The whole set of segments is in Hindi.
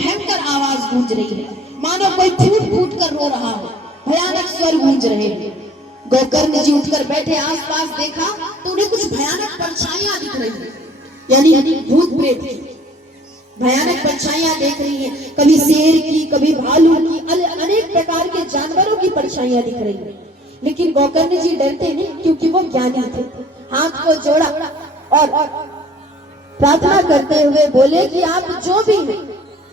भयंकर आवाज गूंज रही है, मानो कोई फूट फूट कर रो रहा हो, भयानक स्वर गूंज रहे हैं। गोकर्ण जी उठकर बैठे, आसपास देखा तो उन्हें कुछ भयानक परछाइयां दिख रही है, यानी भूत प्रेत की भयानक परछाइयां देख रही हैं। कभी शेर की, कभी भालू की, अनेक प्रकार के जानवरों की परछाइयां दिख रही है। लेकिन गोकर्ण जी डरते नहीं, क्योंकि वो ज्ञानी थे। हाथ को जोड़ा और प्रार्थना करते हुए बोले कि आप जो भी हैं,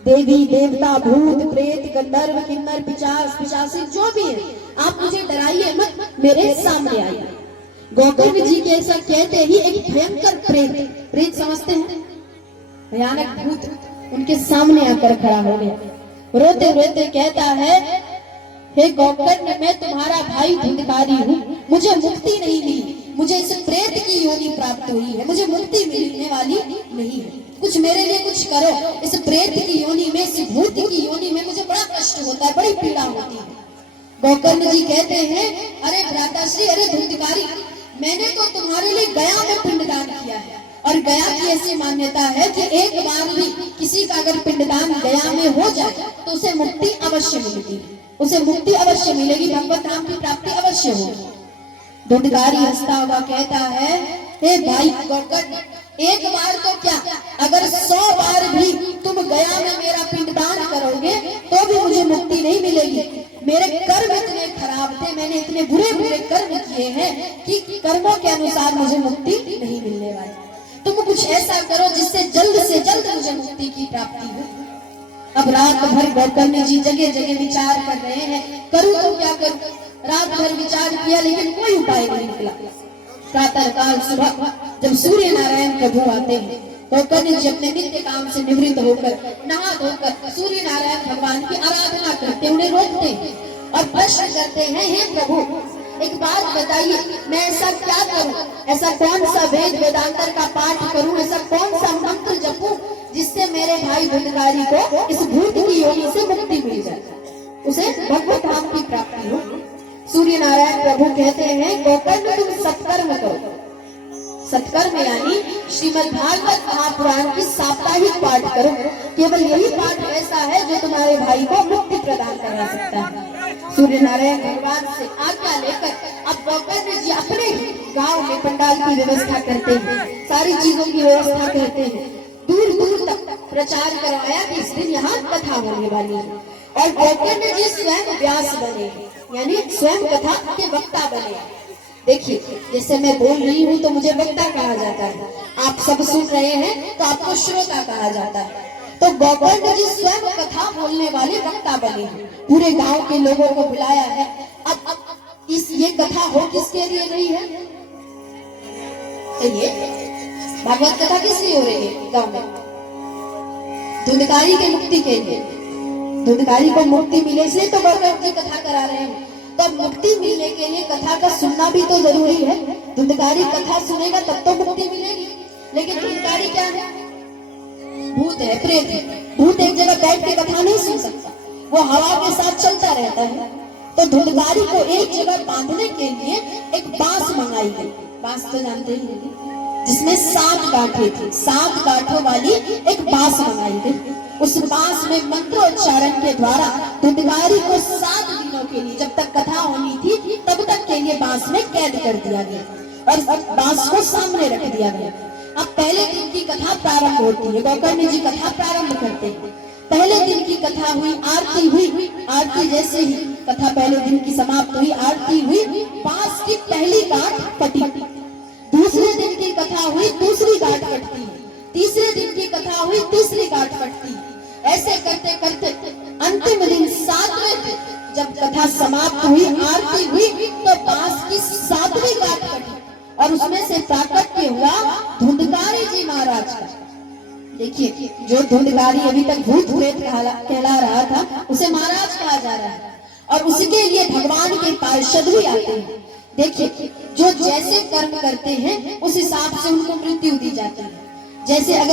देवी देवता, भूत प्रेत, गंधर्व, किन्नर, पिशाच, पिशाची, जो भी है, आप मुझे डराइए मत, मेरे सामने आइए। गोकर्ण जी के ऐसा कहते ही एक भयंकर प्रेत समझते हैं, भयानक भूत उनके सामने आकर खड़ा हो गया। रोते रोते कहता है, हे गोकर्ण, मैं तुम्हारा भाई धुंधकारी हूँ, मुझे मुक्ति नहीं मिली, मुझे इस प्रेत की योनि प्राप्त हुई है, मुझे मुक्ति मिलने वाली नहीं है, कुछ मेरे लिए कुछ करो। इस प्रेत की योनि में, इस भूत की योनि में मुझे बड़ा कष्ट होता है, बड़ी पीड़ा होती है। गोकर्ण जी कहते हैं, अरे भ्राताश्री, अरे धुंधकारी, मैंने तो तुम्हारे लिए गया में पिंडदान किया है, और गया की ऐसी मान्यता है कि एक बार भी किसी का अगर पिंडदान गया में हो जाए तो उसे मुक्ति अवश्य मिलेगी, उसे मुक्ति अवश्य मिलेगी, भगवत धाम की प्राप्ति अवश्य होगी। धुंधकारी हंसता हुआ कहता है, हे भाई गोकर्ण, एक बार तो क्या, अगर 100 बार भी तुम गया में मेरा पिंडदान करोगे तो भी मुझे मुक्ति नहीं मिलेगी। मेरे कर्म इतने खराब थे, मैंने इतने बुरे बुरे कर्म किए हैं कि कर्मों के अनुसार मुझे मुक्ति नहीं मिलने वाली। तुम कुछ ऐसा करो जिससे जल्द से जल्द मुझे मुक्ति की प्राप्ति हो। अब रात भर गोकर्ण जी जगह जगह विचार कर रहे हैं, करूं तो क्या करूं। रात भर विचार किया, लेकिन कोई उपाय नहीं निकला। प्रातः काल सुबह जब सूर्य नारायण प्रभु आते हैं, गोकर्ण जी अपने नित्य काम से निवृत्त होकर नहा धोकर सूर्य नारायण भगवान की आराधना करते, उन्हें रोकते हैं और प्रश्न करते हैं, हे प्रभु, एक बात बताइए, मैं ऐसा क्या करूं, ऐसा कौन सा वेद वेदांतर का पाठ करूं, ऐसा कौन सा मंत्र जपूं जिससे मेरे भाई धुंधकारी को इस भूत की योनि से मुक्ति मिल जाए, उसे भगवत धाम की प्राप्ति हो। सूर्य नारायण प्रभु कहते हैं, गोकर्ण, तुम सत्कर्म करो। सत्कर्म यानी श्रीमद् भागवत महापुराण की साप्ताहिक पाठ करो। केवल यही पाठ ऐसा है जो तुम्हारे भाई को मुक्ति प्रदान करा सकता है। सूर्य नारायण भगवान से आज्ञा लेकर अब गोकर्ण जी अपने गांव में पंडाल की व्यवस्था करते हैं, सारी चीजों की व्यवस्था करते हैं। दूर दूर तक प्रचार करवाया कि इस दिन यहाँ कथा होने वाली है, और गोकर्ण जी स्वयं व्यास बने, यानी स्वयं कथा के वक्ता बने। देखिए, जैसे मैं बोल रही हूँ तो मुझे वक्ता कहा जाता है, आप सब सुन रहे हैं तो आपको श्रोता कहा जाता है। तो गोकर्ण जी स्वयं कथा बोलने वाले वक्ता बने हैं, पूरे गांव के लोगों को बुलाया है। अब ये कथा हो किसके लिए रही है, तो ये भागवत कथा किस लिए हो रही है गांव में? धुंधकारी के मुक्ति के लिए, धुंधकारी को मुक्ति मिले इसलिए तो गोकर्ण जी कथा करा रहे हैं। तो मुक्ति मिलने के लिए कथा का सुनना भी तो जरूरी है। धुंधकारी कथा सुनेगा तब तो मुक्ति मिलेगी। लेकिन धुंधकारी क्या है? भूत है, प्रेत है। भूत एक जगह बैठ के कथा नहीं सुन सकता, वो हवा के साथ चलता रहता है। तो धुंधकारी को एक जगह बांधने के लिए एक बांस मंगाई गई। बांस तो जानते ही, जिसमें 7 गांठें थी, 7 गांठों वाली एक बांस मंगाई गई। उस बांस में मंत्रोच्चारण के द्वारा धुंधकारी को 7 दिनों के लिए, जब तक कथा होनी थी तब तक के लिए बांस में कैद कर दिया गया और बांस को सामने रख दिया गया। अब पहले दिन की कथा प्रारंभ होती है, गोकर्ण जी कथा प्रारंभ करते हैं। पहले दिन की कथा हुई, आरती हुई। आरती जैसे ही कथा पहले दिन की समाप्त हुई, आरती हुई, बांस की पहली गांठ फटी। दूसरे दिन की कथा हुई, दूसरी गांठ फटती है। तीसरे दिन की कथा हुई, तीसरी गांठ फटती है। ऐसे करते करते अंतिम दिन 7वें दिन जब कथा समाप्त हुई, आरती हुई, तो बांस की 7वीं गांठ फटी और उसमें से प्राकट्य हुआ धुंधकारी जी महाराज का। देखिए, जो धुंधकारी अभी तक भूत प्रेत कहला रहा था, उसे महाराज कहा जा रहा है, और उसके लिए भगवान के पार्षद भी आते हैं। देखिए, जो जैसे कर्म करते हैं उस हिसाब से उनको मृत्यु दी जाती है। जैसे अगर